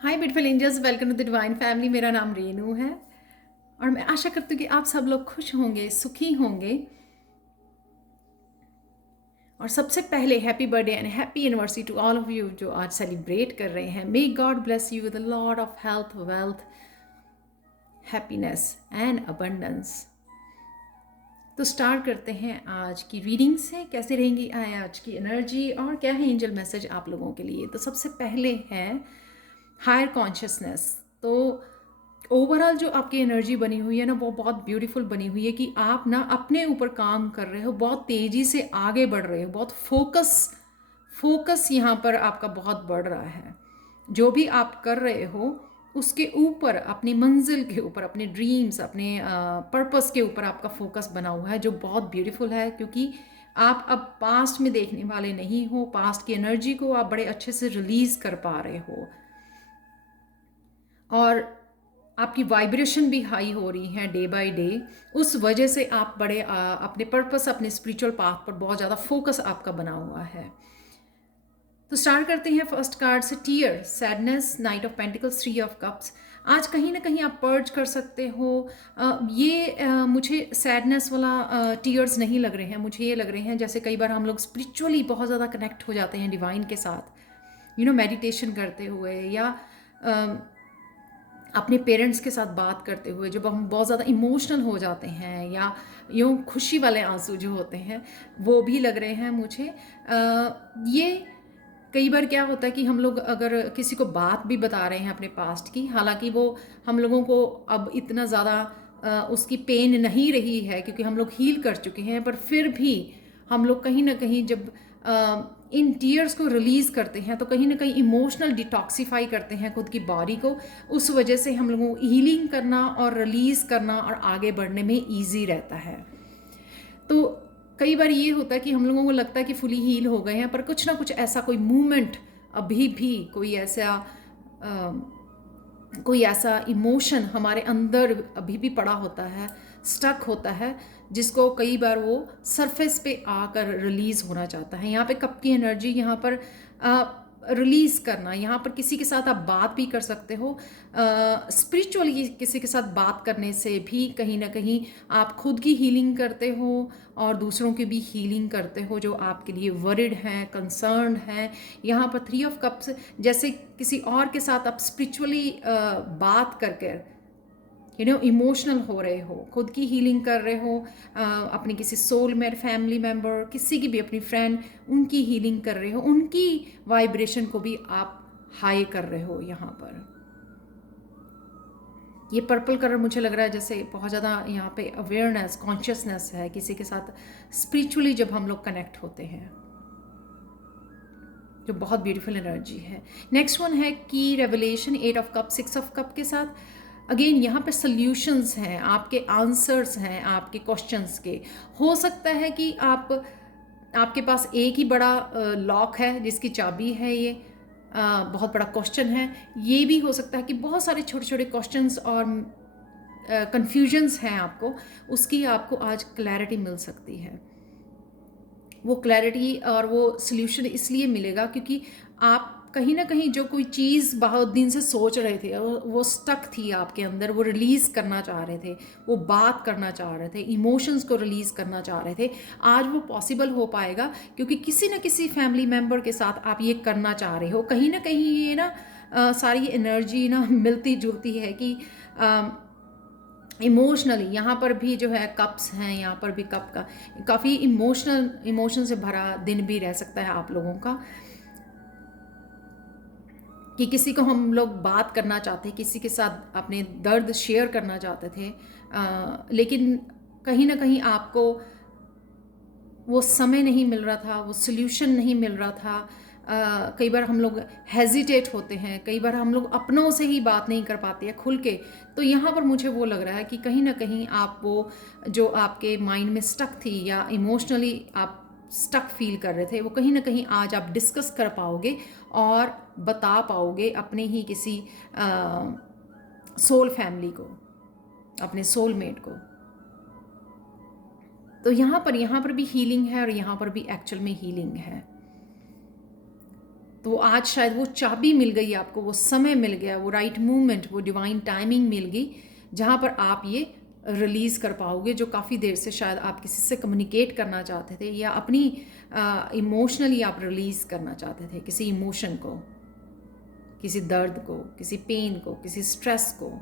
Hi beautiful angels, welcome to the divine family. मेरा नाम रेनू है और मैं आशा करती हूँ कि आप सब लोग खुश होंगे, सुखी होंगे। और सबसे पहले happy birthday and happy anniversary to all of you जो आज सेलिब्रेट कर रहे हैं। May God bless you with a lot of health, wealth, happiness and abundance. तो स्टार्ट करते हैं आज की रीडिंग से। कैसे रहेंगी आज की एनर्जी और क्या है एंजल मैसेज आप लोगों के लिए। तो सबसे पहले है हायर कॉन्शियसनेस। तो ओवरऑल जो आपकी एनर्जी बनी हुई है ना, वो बहुत ब्यूटीफुल बनी हुई है कि आप ना अपने ऊपर काम कर रहे हो, बहुत तेज़ी से आगे बढ़ रहे हो, बहुत फोकस यहाँ पर आपका बहुत बढ़ रहा है। जो भी आप कर रहे हो उसके ऊपर, अपनी मंजिल के ऊपर, अपने ड्रीम्स, अपने पर्पस के ऊपर आपका फोकस बना हुआ है, जो बहुत ब्यूटीफुल है। क्योंकि आप अब पास्ट में देखने वाले नहीं हो, पास्ट की एनर्जी को आप बड़े अच्छे से रिलीज कर पा रहे हो और आपकी वाइब्रेशन भी हाई हो रही है डे बाय डे। उस वजह से आप बड़े अपने पर्पस, अपने स्पिरिचुअल पाथ पर बहुत ज़्यादा फोकस आपका बना हुआ है। तो स्टार्ट करते हैं फर्स्ट कार्ड से, tear, sadness, knight of pentacles, three of cups. आज कहीं ना कहीं आप पर्ज कर सकते हो। मुझे सैडनेस वाला टीयर्स नहीं लग रहे हैं, मुझे ये लग रहे हैं जैसे कई बार हम लोग स्पिरिचुअली बहुत ज़्यादा कनेक्ट हो जाते हैं डिवाइन के साथ, मेडिटेशन करते हुए या अपने पेरेंट्स के साथ बात करते हुए जब हम बहुत ज़्यादा इमोशनल हो जाते हैं, या यूँ खुशी वाले आंसू जो होते हैं वो भी लग रहे हैं मुझे। ये कई बार क्या होता है कि हम लोग अगर किसी को बात भी बता रहे हैं अपने पास्ट की, हालांकि वो हम लोगों को अब इतना ज़्यादा उसकी पेन नहीं रही है क्योंकि हम लोग हील कर चुके हैं, पर फिर भी हम लोग कहीं ना कहीं जब इन टीयर्स को रिलीज़ करते हैं तो कहीं ना कहीं इमोशनल डिटॉक्सीफाई करते हैं खुद की बॉडी को। उस वजह से हम लोगों को हीलिंग करना और रिलीज़ करना और आगे बढ़ने में ईजी रहता है। तो कई बार ये होता है कि हम लोगों को लगता है कि फुली हील हो गए हैं, पर कुछ ना कुछ ऐसा कोई मूवमेंट, अभी भी कोई ऐसा इमोशन हमारे अंदर अभी भी पड़ा होता है, स्टक होता है, जिसको कई बार वो सरफेस पे आकर रिलीज होना चाहता है। यहाँ पे कप की एनर्जी, यहाँ पर रिलीज करना, यहाँ पर किसी के साथ आप बात भी कर सकते हो। स्पिरिचुअली किसी के साथ बात करने से भी कहीं ना कहीं आप खुद की हीलिंग करते हो और दूसरों की भी हीलिंग करते हो जो आपके लिए वरिड हैं, कंसर्न हैं। यहाँ पर थ्री ऑफ कप्स, जैसे किसी और के साथ आप स्पिरिचुअली बात करके इमोशनल हो रहे हो, खुद की हीलिंग कर रहे हो, अपने किसी सोलमेट, फैमिली मेम्बर, किसी की भी अपनी फ्रेंड, उनकी हीलिंग कर रहे हो, उनकी वाइब्रेशन को भी आप हाई कर रहे हो। यहाँ पर ये पर्पल कलर मुझे लग रहा है जैसे बहुत ज़्यादा यहाँ पे अवेयरनेस, कॉन्शियसनेस है किसी के साथ स्पिरिचुअली जब हम लोग कनेक्ट होते हैं, जो बहुत ब्यूटीफुल एनर्जी है। नेक्स्ट वन है की revelation, eight of cup, six of cup के साथ। अगेन यहाँ पे सल्यूशंस हैं, आपके आंसर्स हैं आपके क्वेश्चंस के। हो सकता है कि आपके पास एक ही बड़ा लॉक है जिसकी चाबी है, ये बहुत बड़ा क्वेश्चन है। ये भी हो सकता है कि बहुत सारे छोटे छोटे क्वेश्चंस और कन्फ्यूजन्स हैं आपको, उसकी आपको आज क्लैरिटी मिल सकती है। वो क्लैरिटी और वो सल्यूशन इसलिए मिलेगा क्योंकि आप कहीं ना कहीं जो कोई चीज़ बहुत दिन से सोच रहे थे, वो स्टक थी आपके अंदर, वो रिलीज़ करना चाह रहे थे, वो बात करना चाह रहे थे, इमोशंस को रिलीज़ करना चाह रहे थे, आज वो पॉसिबल हो पाएगा क्योंकि किसी न किसी फैमिली मेम्बर के साथ आप ये करना चाह रहे हो। कहीं ना कहीं ये ना सारी एनर्जी ना मिलती जुलती है कि इमोशनली यहाँ पर भी जो है कप्स हैं, यहाँ पर भी कप का काफ़ी इमोशन से भरा दिन भी रह सकता है आप लोगों का, कि किसी को हम लोग बात करना चाहते, किसी के साथ अपने दर्द शेयर करना चाहते थे, लेकिन कहीं ना कहीं आपको वो समय नहीं मिल रहा था, वो सल्यूशन नहीं मिल रहा था। कई बार हम लोग हेजिटेट होते हैं, कई बार हम लोग अपनों से ही बात नहीं कर पाते हैं खुल के। तो यहाँ पर मुझे वो लग रहा है कि कहीं ना कहीं आप वो जो आपके माइंड में स्टक थी या इमोशनली आप स्टक फील कर रहे थे, वो कहीं ना कहीं आज आप डिस्कस कर पाओगे और बता पाओगे अपने ही किसी सोल फैमिली को, अपने सोलमेट को। तो यहाँ पर भी हीलिंग है और यहाँ पर भी एक्चुअल में हीलिंग है। तो आज शायद वो चाबी मिल गई आपको, वो समय मिल गया, वो राइट मूवमेंट, वो डिवाइन टाइमिंग मिल गई, जहाँ पर आप ये रिलीज़ कर पाओगे जो काफ़ी देर से शायद आप किसी से कम्युनिकेट करना चाहते थे, या अपनी इमोशनली आप रिलीज़ करना चाहते थे किसी इमोशन को, किसी दर्द को, किसी पेन को, किसी स्ट्रेस को।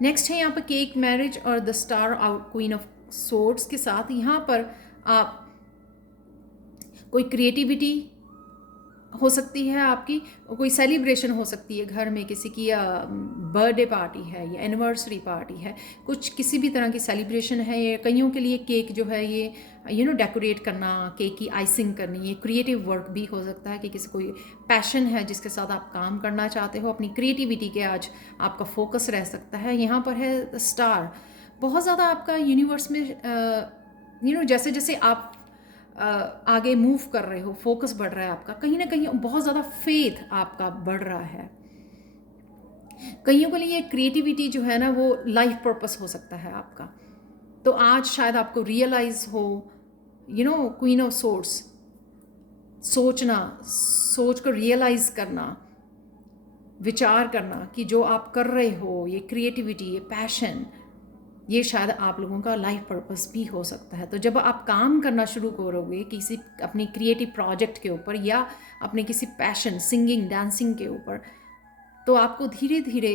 नेक्स्ट है यहाँ पर केक मैरिज और the star out queen of swords के साथ। यहाँ पर आप कोई क्रिएटिविटी हो सकती है आपकी, कोई सेलिब्रेशन हो सकती है घर में, किसी की बर्थडे पार्टी है या एनिवर्सरी पार्टी है, कुछ किसी भी तरह की सेलिब्रेशन है। ये कईयों के लिए केक जो है ये डेकोरेट करना, केक की आइसिंग करनी, ये क्रिएटिव वर्क भी हो सकता है कि किसी कोई पैशन है जिसके साथ आप काम करना चाहते हो, अपनी क्रिएटिविटी के आज आपका फोकस रह सकता है। यहाँ पर है स्टार, बहुत ज़्यादा आपका यूनिवर्स में जैसे जैसे आप आगे मूव कर रहे हो, फोकस बढ़ रहा है आपका, कहीं ना कहीं बहुत ज़्यादा फेथ आपका बढ़ रहा है। कईयों के लिए क्रिएटिविटी जो है ना वो लाइफ पर्पस हो सकता है आपका। तो आज शायद आपको रियलाइज हो, क्वीन ऑफ सोर्ड्स, सोच को रियलाइज करना, विचार करना कि जो आप कर रहे हो, ये क्रिएटिविटी, ये पैशन, ये शायद आप लोगों का लाइफ पर्पस भी हो सकता है। तो जब आप काम करना शुरू करोगे किसी अपनी क्रिएटिव प्रोजेक्ट के ऊपर या अपने किसी पैशन, सिंगिंग, डांसिंग के ऊपर, तो आपको धीरे धीरे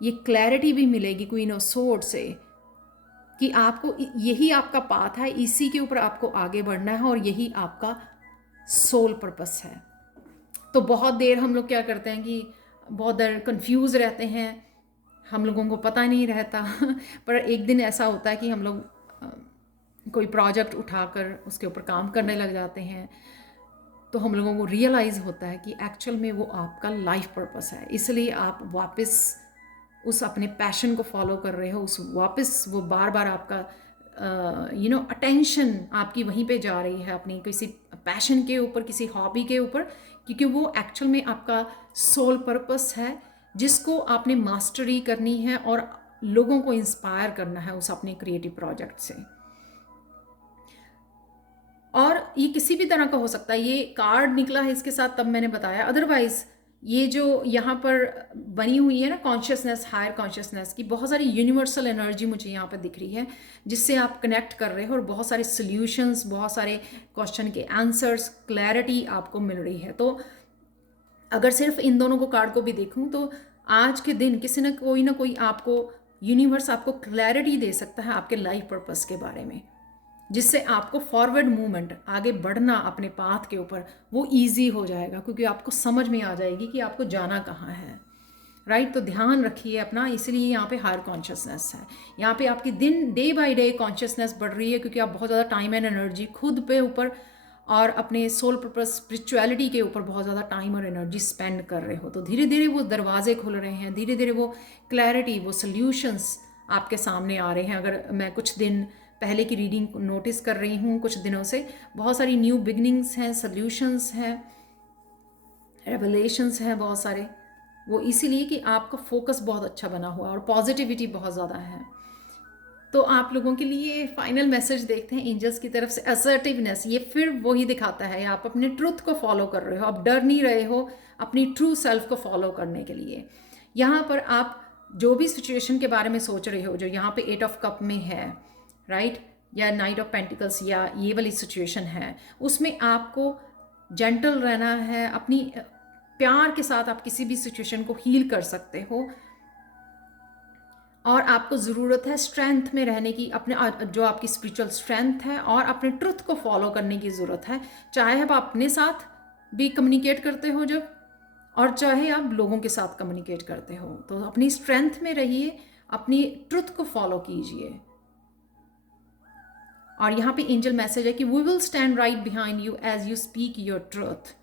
ये क्लैरिटी भी मिलेगी क्वीन ऑफ सोर्ड से कि आपको यही आपका पाथ है, इसी के ऊपर आपको आगे बढ़ना है और यही आपका सोल पर्पस है। तो बहुत देर हम लोग क्या करते हैं कि बहुत देर कंफ्यूज रहते हैं, हम लोगों को पता नहीं रहता पर एक दिन ऐसा होता है कि हम लोग कोई प्रोजेक्ट उठाकर उसके ऊपर काम करने लग जाते हैं, तो हम लोगों को रियलाइज़ होता है कि एक्चुअल में वो आपका लाइफ पर्पस है। इसलिए आप वापस उस अपने पैशन को फॉलो कर रहे हो, वापस वो बार बार आपका अटेंशन आपकी वहीं पे जा रही है, अपनी किसी पैशन के ऊपर, किसी हॉबी के ऊपर, क्योंकि वो एक्चुअल में आपका सोल पर्पस है जिसको आपने मास्टरी करनी है और लोगों को इंस्पायर करना है उस अपने क्रिएटिव प्रोजेक्ट से। और ये किसी भी तरह का हो सकता है। ये कार्ड निकला है इसके साथ तब मैंने बताया, अदरवाइज ये जो यहाँ पर बनी हुई है ना कॉन्शियसनेस, हायर कॉन्शियसनेस की बहुत सारी यूनिवर्सल एनर्जी मुझे यहाँ पर दिख रही है जिससे आप कनेक्ट कर रहे हो और बहुत सारे सॉल्यूशंस, बहुत सारे क्वेश्चन के आंसर्स, क्लैरिटी आपको मिल रही है। तो अगर सिर्फ इन दोनों को कार्ड को भी देखूं तो आज के दिन किसी न कोई आपको यूनिवर्स आपको क्लैरिटी दे सकता है आपके लाइफ पर्पस के बारे में, जिससे आपको फॉरवर्ड मूवमेंट, आगे बढ़ना अपने पाथ के ऊपर, वो इजी हो जाएगा क्योंकि आपको समझ में आ जाएगी कि आपको जाना कहाँ है। राइट, तो ध्यान रखिए अपना। इसलिए यहाँ पे हायर कॉन्शियसनेस है, यहाँ पे आपकी डे बाय डे कॉन्शियसनेस बढ़ रही है क्योंकि आप बहुत ज़्यादा टाइम एंड एनर्जी खुद पे ऊपर और अपने सोल पर्पस, स्पिरिचुअलिटी के ऊपर बहुत ज़्यादा टाइम और एनर्जी स्पेंड कर रहे हो। तो धीरे धीरे वो दरवाजे खुल रहे हैं, धीरे धीरे वो क्लैरिटी, वो सल्यूशंस आपके सामने आ रहे हैं। अगर मैं कुछ दिन पहले की रीडिंग नोटिस कर रही हूँ कुछ दिनों से, बहुत सारी न्यू बिगनिंग्स हैं, सल्यूशंस हैं, रेवलेशंस हैं बहुत सारे। वो इसीलिए कि आपका फोकस बहुत अच्छा बना हुआ और पॉजिटिविटी बहुत ज़्यादा है। तो आप लोगों के लिए फाइनल मैसेज देखते हैं एंजल्स की तरफ से। असर्टिवनेस, ये फिर वही दिखाता है, आप अपने ट्रुथ को फॉलो कर रहे हो, आप डर नहीं रहे हो अपनी ट्रू सेल्फ को फॉलो करने के लिए। यहाँ पर आप जो भी सिचुएशन के बारे में सोच रहे हो, जो यहाँ पे 8 ऑफ कप में है, राइट, या नाइट ऑफ पेंटिकल्स या ये वाली सिचुएशन है, उसमें आपको जेंटल रहना है, अपनी प्यार के साथ आप किसी भी सिचुएशन को हील कर सकते हो। और आपको ज़रूरत है स्ट्रेंथ में रहने की, अपने जो आपकी स्पिरिचुअल स्ट्रेंथ है, और अपने ट्रुथ को फॉलो करने की ज़रूरत है, चाहे आप अपने साथ भी कम्युनिकेट करते हो जब, और चाहे आप लोगों के साथ कम्युनिकेट करते हो। तो अपनी स्ट्रेंथ में रहिए, अपनी ट्रुथ को फॉलो कीजिए। और यहाँ पे एंजल मैसेज है कि we will stand right behind you as you speak your truth.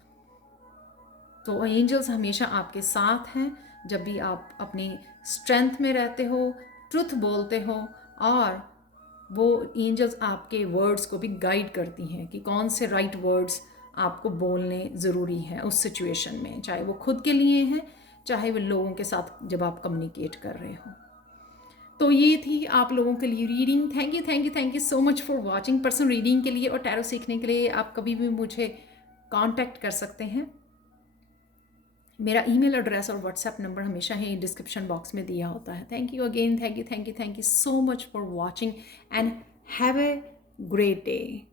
तो एंजल्स हमेशा आपके साथ हैं जब भी आप अपनी स्ट्रेंथ में रहते हो, ट्रुथ बोलते हो, और वो एंजल्स आपके वर्ड्स को भी गाइड करती हैं कि कौन से राइट वर्ड्स आपको बोलने ज़रूरी हैं उस सिचुएशन में, चाहे वो खुद के लिए हैं, चाहे वो लोगों के साथ जब आप कम्युनिकेट कर रहे हो। तो ये थी आप लोगों के लिए reading. Thank you so much for watching. Personal reading के लिए और टैरो सीखने के लिए आप कभी भी मुझे कांटेक्ट कर सकते हैं। मेरा ईमेल एड्रेस और व्हाट्सएप नंबर हमेशा ही डिस्क्रिप्शन बॉक्स में दिया होता है। Thank you again, thank you so much for watching and have a great day.